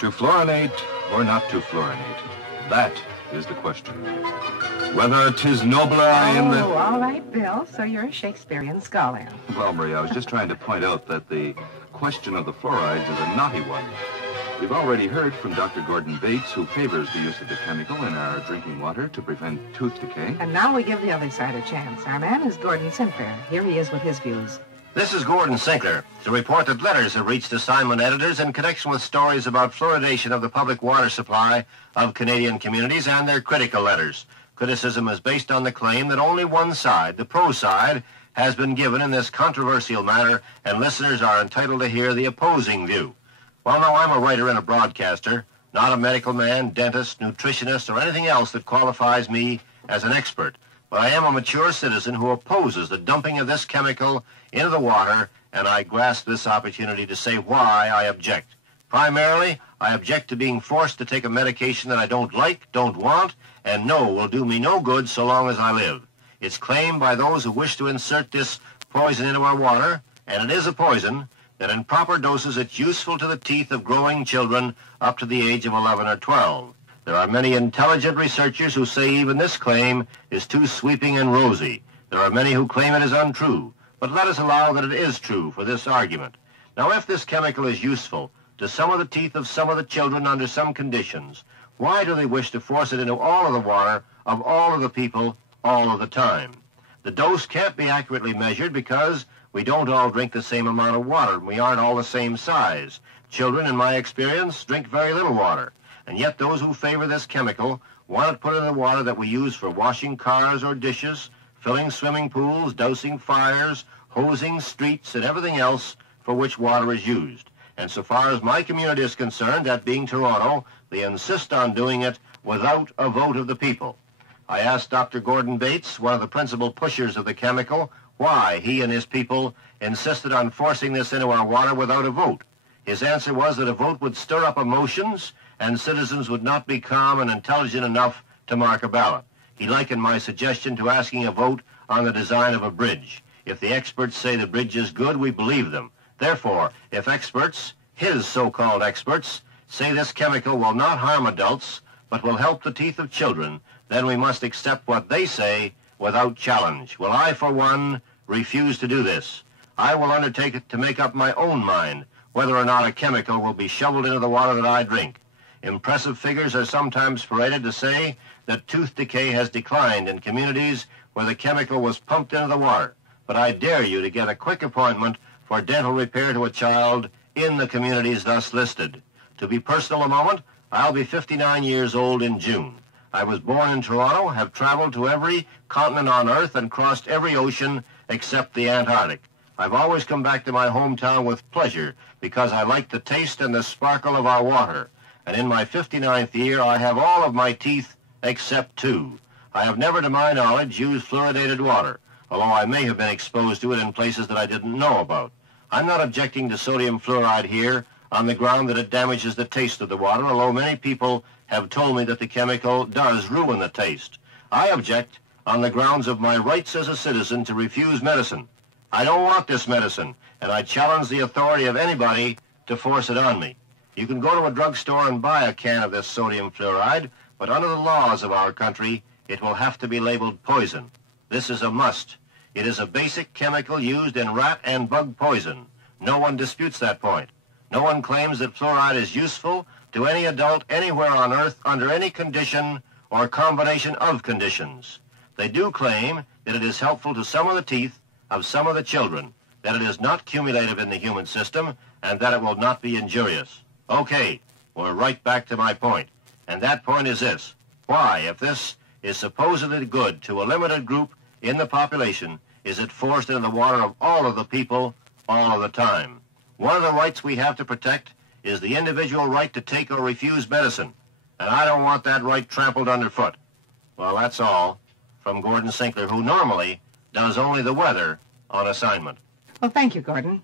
To fluorinate or not to fluorinate? That is the question. Whether 'tis nobler in the... Oh, all right, Bill. So you're a Shakespearean scholar. Well, Maria, I was just trying to point out that the question of the fluorides is a knotty one. We've already heard from Dr. Gordon Bates, who favors the use of the chemical in our drinking water to prevent tooth decay. And now we give the other side a chance. Our man is Gordon Sinclair. Here he is with his views. This is Gordon Sinclair to report that letters have reached assignment editors in connection with stories about fluoridation of the public water supply of Canadian communities and their critical letters. Criticism is based on the claim that only one side, the pro side, has been given in this controversial matter, and listeners are entitled to hear the opposing view. Well, now, I'm a writer and a broadcaster, not a medical man, dentist, nutritionist, or anything else that qualifies me as an expert. But I am a mature citizen who opposes the dumping of this chemical into the water, and I grasp this opportunity to say why I object. Primarily, I object to being forced to take a medication that I don't like, don't want, and know will do me no good so long as I live. It's claimed by those who wish to insert this poison into our water, and it is a poison, that in proper doses it's useful to the teeth of growing children up to the age of 11 or 12. There are many intelligent researchers who say even this claim is too sweeping and rosy. There are many who claim it is untrue, but let us allow that it is true for this argument. Now, if this chemical is useful to some of the teeth of some of the children under some conditions, why do they wish to force it into all of the water of all of the people all of the time? The dose can't be accurately measured because we don't all drink the same amount of water, and we aren't all the same size. Children, in my experience, drink very little water, and yet those who favor this chemical want it put in the water that we use for washing cars or dishes, filling swimming pools, dousing fires, hosing streets, and everything else for which water is used. And so far as my community is concerned, that being Toronto, they insist on doing it without a vote of the people. I asked Dr. Gordon Bates, one of the principal pushers of the chemical, why he and his people insisted on forcing this into our water without a vote. His answer was that a vote would stir up emotions and citizens would not be calm and intelligent enough to mark a ballot. He likened my suggestion to asking a vote on the design of a bridge. If the experts say the bridge is good, we believe them. Therefore, if experts, his so-called experts, say this chemical will not harm adults but will help the teeth of children, then we must accept what they say without challenge. Well, I, for one, refuse to do this. I will undertake it to make up my own mind whether or not a chemical will be shoveled into the water that I drink. Impressive figures are sometimes paraded to say that tooth decay has declined in communities where the chemical was pumped into the water. But I dare you to get a quick appointment for dental repair to a child in the communities thus listed. To be personal a moment, I'll be 59 years old in June. I was born in Toronto, have traveled to every continent on Earth, and crossed every ocean except the Antarctic. I've always come back to my hometown with pleasure because I like the taste and the sparkle of our water. And in my 59th year, I have all of my teeth except two. I have never, to my knowledge, used fluoridated water, although I may have been exposed to it in places that I didn't know about. I'm not objecting to sodium fluoride here on the ground that it damages the taste of the water, although many people have told me that the chemical does ruin the taste. I object on the grounds of my rights as a citizen to refuse medicine. I don't want this medicine, and I challenge the authority of anybody to force it on me. You can go to a drugstore and buy a can of this sodium fluoride, but under the laws of our country, it will have to be labeled poison. This is a must. It is a basic chemical used in rat and bug poison. No one disputes that point. No one claims that fluoride is useful to any adult anywhere on Earth under any condition or combination of conditions. They do claim that it is helpful to some of the teeth of some of the children, that it is not cumulative in the human system, and that it will not be injurious. Okay, we're right back to my point, and that point is this. Why, if this is supposedly good to a limited group in the population, is it forced into the water of all of the people all of the time? One of the rights we have to protect is the individual right to take or refuse medicine, and I don't want that right trampled underfoot. Well, that's all from Gordon Sinclair, who normally does only the weather on assignment. Well, thank you, Gordon.